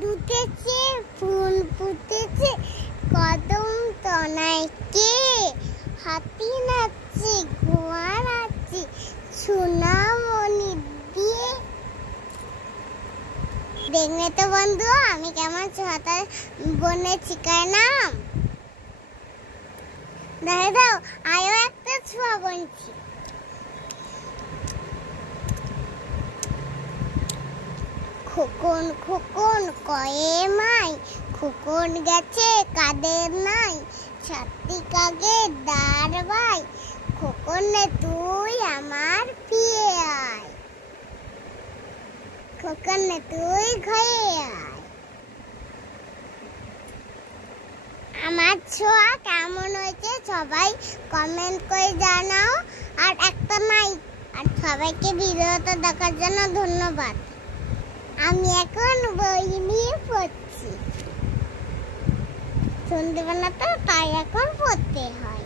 চাঁদ উঠেছে, ফুল ফুটেছে, কদম তলায় কে? হাতি নাচছে, ঘোড়া নাচছে, সোনামণি দিয়ে। দেখলে তো বন্ধু আমি কেমন ছটা বনে চিকার নাম। দেখে দাও আরো একটা ছোঁয়া বনছি। খোকন খোকন কয়ে মাই, খোকন গেছে কাদের নাই, ছাত্রী কাগে দাঁড় ভাই, খোকন তুই আমার পিয়ে আয়, খোকন তুই ঘরে আয়। আমার ছোঁয়া কেমন হয়েছে সবাই কমেন্ট করে জানাও, আর একটা লাইক। আর সবাইকে ভিডিওটা দেখার জন্য ধন্যবাদ। আমি এখন বই নিয়ে পড়ছি, সন্ধ্যেবেলা তো তাই এখন পড়তে হয়।